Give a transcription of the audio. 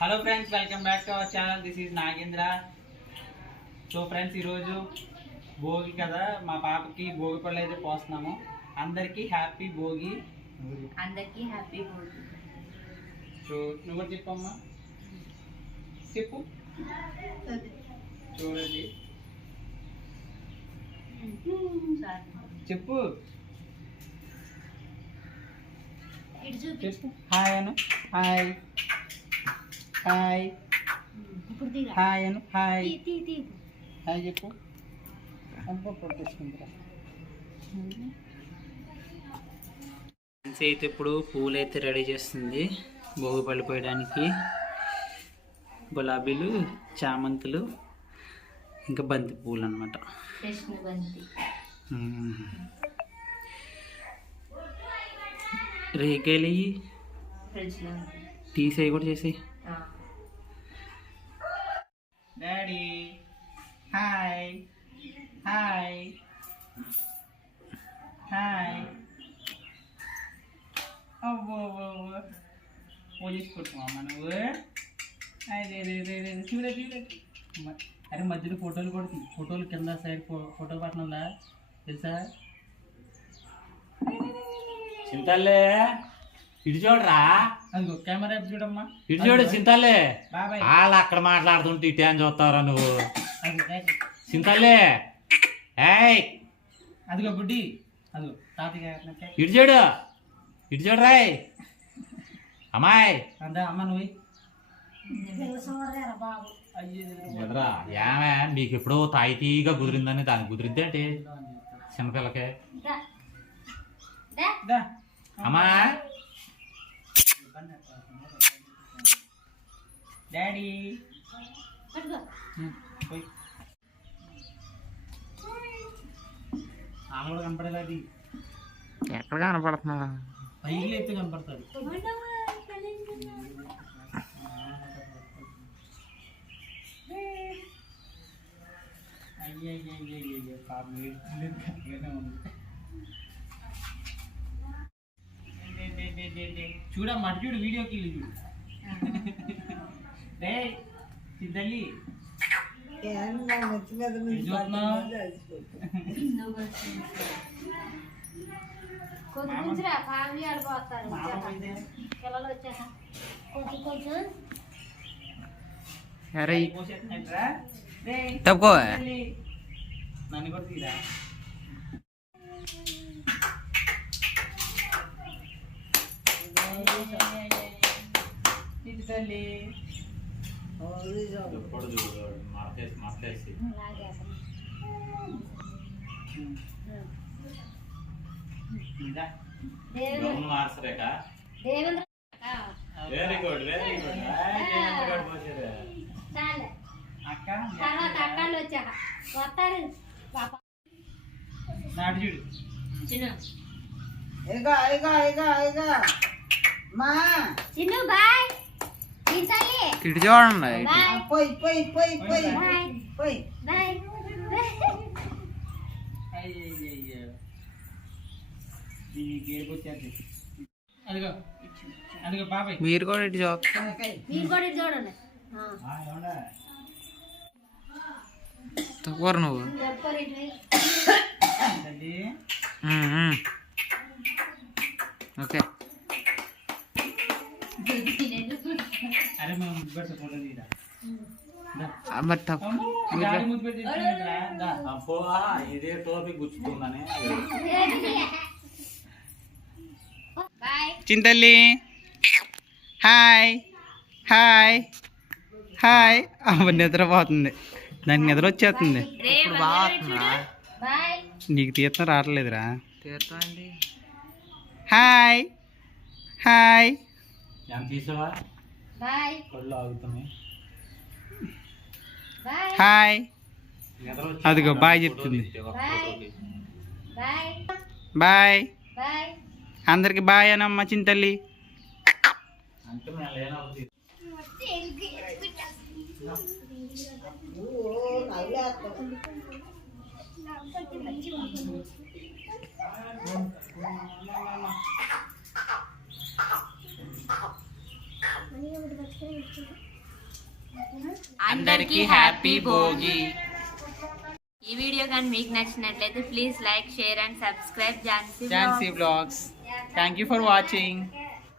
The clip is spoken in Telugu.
Hello friends welcome back to our channel this is Nagendra so friends ఈరోజు భోగి కదా. మా పాపకి భోగి పళ్ళు అయితే పోస్తున్నాము. అందరికీ హ్యాపీ భోగి. అందరికీ హ్యాపీ భోగి. సో నువ్వు చెప్పమ్మా. చెప్పు. చూడండి. చెప్పు. చెప్పు. Hi Anu. Hi hi. Hi Anu hi. తీ తీ తీ. హాయ్ చెప్పు. అంతా పట్టేసుకుంటారా అయితే ఇప్పుడు పూలు అయితే రెడీ చేస్తుంది. భోగి పళ్ళు పోయడానికి గులాబీలు చామంతులు ఇంకా బంతి పూలు అనమాట రేకేలి తీసేయి కూడా చేసి డాడీ హాయ్ హాయ్ హాయ్ అవ్వో పోలీసుకుంటున్నావా నువ్వు అదే రే రే రే చూడ చూడ అరే మధ్యలో ఫోటోలు కూడా ఫోటోలు కింద సైడ్ ఫోటో బటన్ ఉందా? తెలుసా? చింతలే ఇటు చూడరా? కెమెరా చూడమ్మా? ఇటు చూడు చింతల్లే. బాబాయ్. వాళ్ళు అక్కడ మాట్లాడుతుంటే ఇటు ఏం చూస్తారా నువ్వు? ఏయ్. అదిగో బుడ్డి. అదిగో తాతయ్య గారు ఇటు చూడు. ఇటు చూడరాయ్ అమ్మాయి. అందా అమ్మ నువ్వు ఏమే? మీకు ఎప్పుడో తాయితీగా కుదిరిందని దానికి కుదిరిద్ది అంటే చిన్నపిల్లకే. దా. దా. దా. అమ్మా. కూడా కనపడేది అది. ఎక్కడ కనపడుతున్నా పైకి ఎత్తే కనపడుతుంది అయ్యో అయ్యో అయ్యో అయ్యో పాపం ఏడుస్తుంది అట్లనే ఉంది డే, డే, డే, డే, డే. చూడమ్మా అటు చూడు వీడియోకి వెళ్ళి చూడు సిద్ధల్లి. కొంచెం కొంచెం ఫ్యామిలీ ఆడిపోతారు. పిల్లలు వచ్చాక కొంచెం కొంచెం. అరే. తప్పుకో. నన్ను కూడా తీరా. తల్లి ఎప్పుడు చూడు మార్చరేక వెరీ గుడ్ వెరీ గుడ్ తర్వాత అక్కలు వచ్చాక. వస్తారు. చిన్న. చిన్ను బాయ్. ఇటు చూడండి పోయి పోయి పోయి పోయి. పోయి. మీరు కూడా ఇటు చూడండి. ఆ. తక్కువ నువ్వు. మరి తప్పు. ఇదే టోపీ గుచ్చుతుందని చింతల్లి. హాయ్. హాయ్. హాయ్. అమ్మ నిద్రపోతుంది. దానికి నిద్ర వచ్చేస్తుంది. నీకు తీర్థం రావట్లేదురా. హాయ్. హాయ్. ఎంత తీసావా? బాయ్. కళ్ళు ఆగుతున్నాయి. బాయ్. హాయ్. అదిగో బాయ్ చెప్తుంది. బాయ్. అందరికి బాయ్ అనమ్మ చింతల్లి. అంటే అందరికీ హ్యాపీ భోగి ఈ వీడియో కానీ మీకు నచ్చినట్లయితే please like share and subscribe Jhansi Jhansi blogs thank you for watching